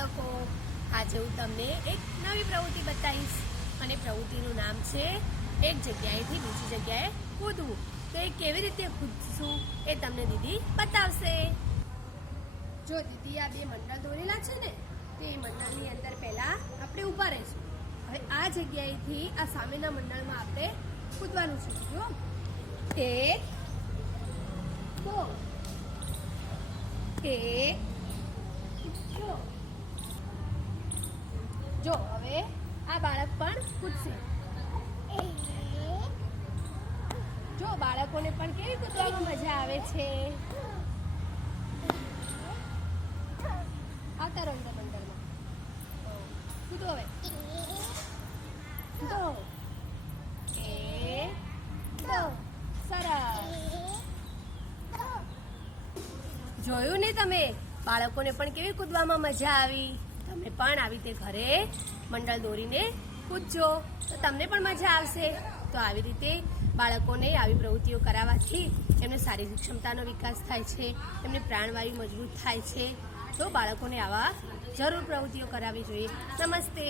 બાળકો, આજે હું તમને એક નવી પ્રવૃત્તિ બતાવીશ. અને પ્રવૃત્તિનું નામ છે એક જગ્યાએથી બીજી જગ્યાએ કૂદવું. તો એ કેવી રીતે કૂદશું એ તમને દીદી બતાવશે. જો દીદી આ બે મંડળ દોરેલા છે ને, તો એ મંડળની અંદર પહેલાં આપણે ઊભા રહીશું. હવે આ જગ્યાએથી આ સામેના મંડળમાં આપણે કૂદવાનું છે જો એક, બો, એક જો જો, હવે આ બાળક પણ કૂદશે. જો, બાળકોને પણ કેવી કૂદવામાં મજા આવે છે? આવતા રહો અંદર અંદરમાં કૂદો હવે. એક દો સરસ. જોયું ને તમે? બાળકોને પણ કેવી કૂદવામાં મજા આવી? તમે પણ આવી રીતે ઘરે મંડળ દોરીને પૂછજો તો તમને પણ મજા આવશે. તો આવી રીતે બાળકોને આવી પ્રવૃત્તિઓ કરાવવાથી એમને શારીરિક ક્ષમતાનો વિકાસ થાય છે, એમને પ્રાણવાયુ મજબૂત થાય છે. તો બાળકોને આવા જરૂર પ્રવૃત્તિઓ કરાવવી જોઈએ. નમસ્તે.